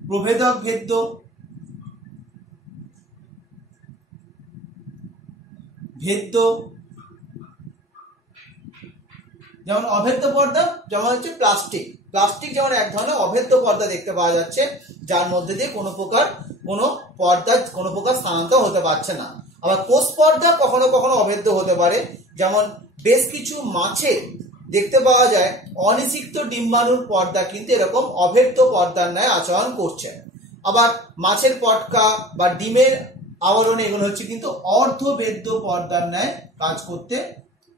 প্রভেদক ভেদ্য, ভেদ্য। যেমন অভেদ্য পর্দা যেমন হচ্ছে প্লাস্টিক, প্লাস্টিক যেমন এক ধরনের অভেদ্য পর্দা দেখতে পাওয়া যাচ্ছে, যার মধ্যে দিয়ে কোনো প্রকার স্থানান্তর হতে পারছে না। আবার কোষ পর্দা কখনো কখনো অভেদ্য হতে পারে, যেমন বেশ কিছু মাছে দেখতে পাওয়া যায় অনিষিক্ত ডিম্বাণুর পর্দা কিন্তু এরকম অভেদ্য পর্দার ন্যায় আচরণ করছে। আবার মাছের পটকা বা ডিমের আবরণে এগুলো হচ্ছে কিন্তু অর্ধভেদ্য পর্দার ন্যায় কাজ করতে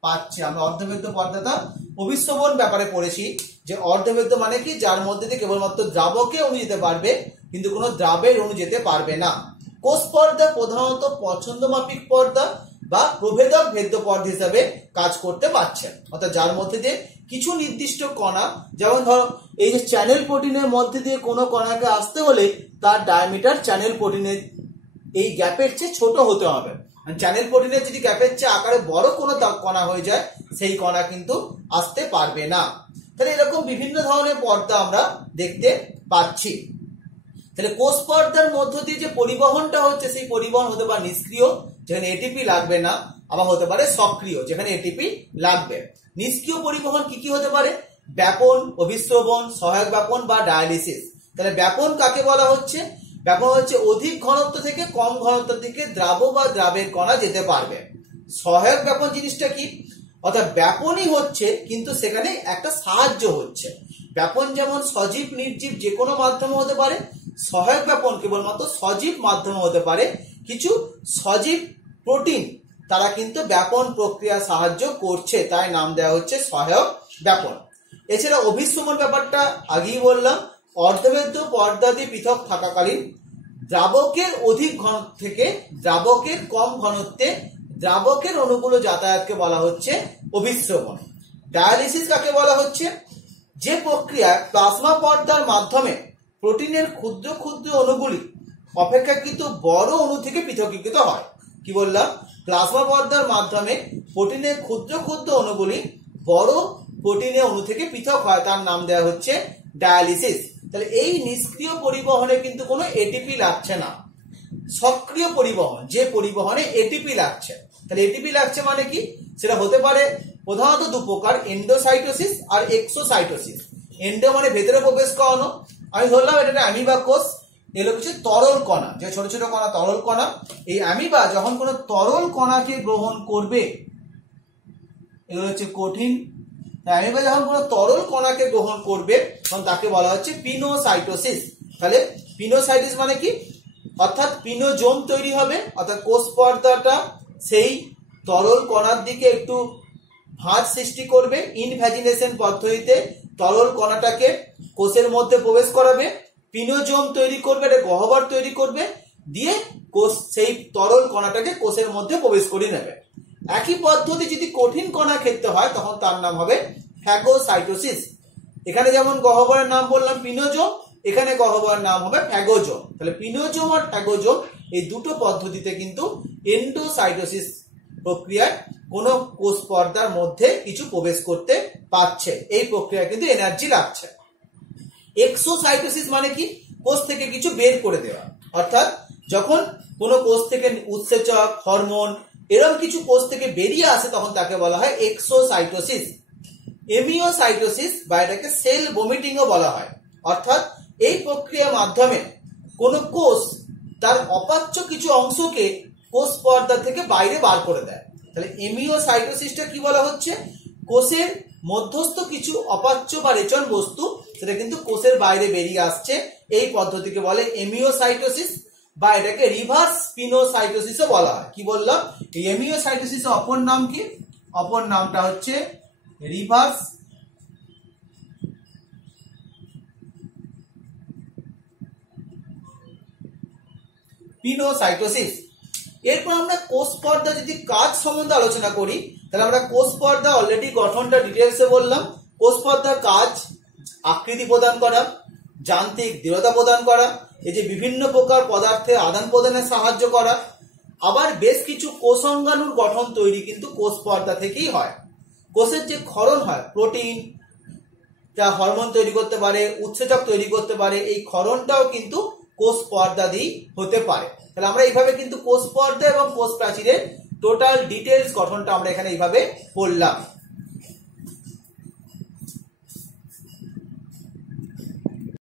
পারছে। আমরা অর্ধভেদ্য পর্দাটা অভিশ্রবণ ব্যাপারে পড়েছি, যে অর্ধভেদ্য মানে কি, যার মধ্যে দিয়ে কেবলমাত্র দ্রাবকে অণু যেতে পারবে কিন্তু কোনো দ্রাবের অণু যেতে পারবে না। কোষ পর্দা প্রধানত পছন্দমাফিক পর্দা বা প্রভেদক ভেদ্য পর্দা হিসাবে কাজ করতে পারছে, অর্থাৎ যার মধ্যে দিয়ে কিছু নির্দিষ্ট কণা, যেমন ধরো এই যে চ্যানেল প্রোটিনের মধ্যে দিয়ে কোনো কণাকে আসতে হলে তার ডায়ামিটার চ্যানেল প্রোটিনের এই গ্যাপের চেয়ে ছোট হতে হবে। চ্যানেল প্রোটিনের যদি গ্যাপের চেয়ে আকারে বড় কোনো কণা হয়ে যায়, সেই কণা কিন্তু আসতে পারবে না। তাহলে এরকম বিভিন্ন ধরনের পর্দা আমরা দেখতে পাচ্ছি। তাহলে কোষ পর্দার মধ্য দিয়ে যে পরিবহনটা হচ্ছে, সেই পরিবহন হতে পারে নিষ্ক্রিয়, যেখানে এটিপি লাগবে না, আবার হতে পারে সক্রিয়, যেখানে এটিপি লাগবে। নিষ্ক্রিয় পরিবহন কি কি হতে পারে? ব্যাপন, অভিশ্রবণ, সহায়ক ব্যাপন বা ডায়ালিসিস। তাহলে ব্যাপন কাকে বলা হচ্ছে? ব্যাপন হচ্ছে অধিক ঘনত্ব থেকে কম ঘনত্বের দিকে দ্রাব বা দ্রাবের কণা যেতে পারবে। সহায়ক ব্যাপন জিনিসটা কি? অর্থাৎ ব্যাপনই হচ্ছে কিন্তু সেখানে একটা সাহায্য হচ্ছে। ব্যাপন যেমন সজীব নির্জীব যে কোনো মাধ্যমে হতে পারে, সহায়ক ব্যাপন কেবলমাত্র সজীব মাধ্যমে হতে পারে। কিছু সজীব প্রোটিন তারা কিন্তু ব্যাপন প্রক্রিয়া সাহায্য করছে, তাই নাম দেওয়া হচ্ছে সহায়ক ব্যাপন। এছাড়া অভিশ্রবণ ব্যাপারটা আগেই বললাম, অর্ধভেদ্য পর্দা দিয়ে পৃথক থাকাকালীন দ্রাবকের অধিক ঘনত্ব থেকে দ্রাবকের কম ঘনত্বে দ্রাবকের অণুগুলো যাতায়াতকে বলা হচ্ছে অভিশ্রবণ। ডায়ালিসিস কাকে বলা হচ্ছে? যে প্রক্রিয়ায় প্লাজমা পর্দার মাধ্যমে প্রোটিনের ক্ষুদ্র ক্ষুদ্র অণুগুলি অপেক্ষাকৃত বড় অণু থেকে পৃথকীকৃত হয়। কি বললাম? প্লাজমা পর্দার মাধ্যমে প্রোটিনের ক্ষুদ্র ক্ষুদ্র অণুগুলি বড় প্রোটিনের অণু থেকে পৃথক হয়, তার নাম দেওয়া হচ্ছে ডায়ালিসিস। তাহলে এই নিষ্ক্রিয় পরিবহনে কিন্তু কোনো এটিপি লাগছে না। সক্রিয় পরিবহন, যে পরিবহনে এটিপি লাগছে, তাহলে এটিপি লাগছে মানে কি? সেটা হতে পারে প্রধানত দু প্রকার, এন্ডোসাইটোসিস আর এক্সোসাইটোসিস। এন্ডো মানে ভেতরে প্রবেশ করানো, আমি ধরলাম এটা অ্যামিবা কোষ, এগুলো কিছু তরল কণা, যে ছোট ছোট কণা তরল কণা। এই অ্যামিবা যখন কোনো তরল কণাকে গ্রহণ করবে, এগুলো হচ্ছে কঠিন। অ্যামিবা যখন কোনো তরল কণাকে গ্রহণ করবে তখন তাকে বলা হচ্ছে পিনোসাইটোসিস। তাহলে পিনোসাইটিস মানে কি? অর্থাৎ পিনোজোম তৈরি হবে, অর্থাৎ কোষ পর্দাটা সেই তরল কণার দিকে একটু ভাঁজ সৃষ্টি করবে, ইনভ্যাজিনেশন পদ্ধতিতে তরল কণাটাকে কোষের মধ্যে প্রবেশ করাবে, পিনোজোম তৈরি করবে, এটা গহ্বর তৈরি করবে, দিয়ে কোষ সেই তরল কণাটাকে কোষের মধ্যে প্রবেশ করে নেবে। একই পদ্ধতি যদি কঠিন কণা ক্ষেত্রে হয় তখন তার নাম হবে ফ্যাগোসাইটোসিস। এখানে যেমন গহ্বরের নাম বললাম পিনোজোম, এখানে গহ্বরের নাম হবে ফ্যাগোজোম। তাহলে পিনোজোম আর ফ্যাগোজোম এই দুটো পদ্ধতিতে কিন্তু এন্ডোসাইটোসিস প্রক্রিয়ায় কোনো কোষ পর্দার মধ্যে কিছু প্রবেশ করতে পারছে, এই প্রক্রিয়ায় কিন্তু এনার্জি লাগছে। এক্সোসাইটোসিস মানে কি? কোষ থেকে কিছু বের করে দেওয়া, অর্থাৎ যখন কোনো কোষ থেকে উৎসেচক, হরমোন এরকম কিছু কোষ থেকে বেরিয়ে আসে তখন তাকে বলা হয় এক্সোসাইটোসিস। এমিওসাইটোসিস বা এটাকে সেল ভমিটিংও বলা হয়, অর্থাৎ এই প্রক্রিয়ার মাধ্যমে কোনো কোষ তার অপাচ্য কিছু অংশকে কোষ পর্দা থেকে বাইরে বার করে দেয়। তাহলে এমিওসাইটোসিসটা কি বলা হচ্ছে? কোষের মধ্যস্থ কিছু অপাচ্য বা রেচন বস্তু সেটা কিন্তু কোষের বাইরে বেরিয়ে আসছে, এই পদ্ধতিকে বলে এমিওসাইটোসিস, বা এটাকে রিভার্স স্পিনোসাইটোসিসও বলা হয়। কি বললাম? এই এমিওসাইটোসিসের অপর নাম কি? অপর নামটা হচ্ছে রিভার্স পিনোসাইটোসিস। এরপর আমরা কোষ পর্দা যদি কাজ সম্বন্ধে আলোচনা করি, তাহলে আমরা কোষ পর্দা অলরেডি গঠনটা ডিটেলসে বললাম। কোষ পর্দার কাজ আকৃতি প্রদান করা, যান্ত্রিক দৃঢ়তা প্রদান করা, এই যে বিভিন্ন প্রকার পদার্থের আদান প্রদানে সাহায্য করা, আবার বেশ কিছু কোষাঙ্গাণুর গঠন তৈরি কিন্তু কোষ পর্দা থেকেই হয়। কোষের যে ক্ষরণ হয়, প্রোটিন যা হরমোন তৈরি করতে পারে, উৎসেচক তৈরি করতে পারে, এই ক্ষরণটাও কিন্তু কোষ পর্দা দিয়ে হতে পারে। তাহলে আমরা এইভাবে কিন্তু কোষ পর্দা এবং কোষ প্রাচীরের টোটাল ডিটেলস গঠনটা আমরা এখানে এইভাবে পড়লাম।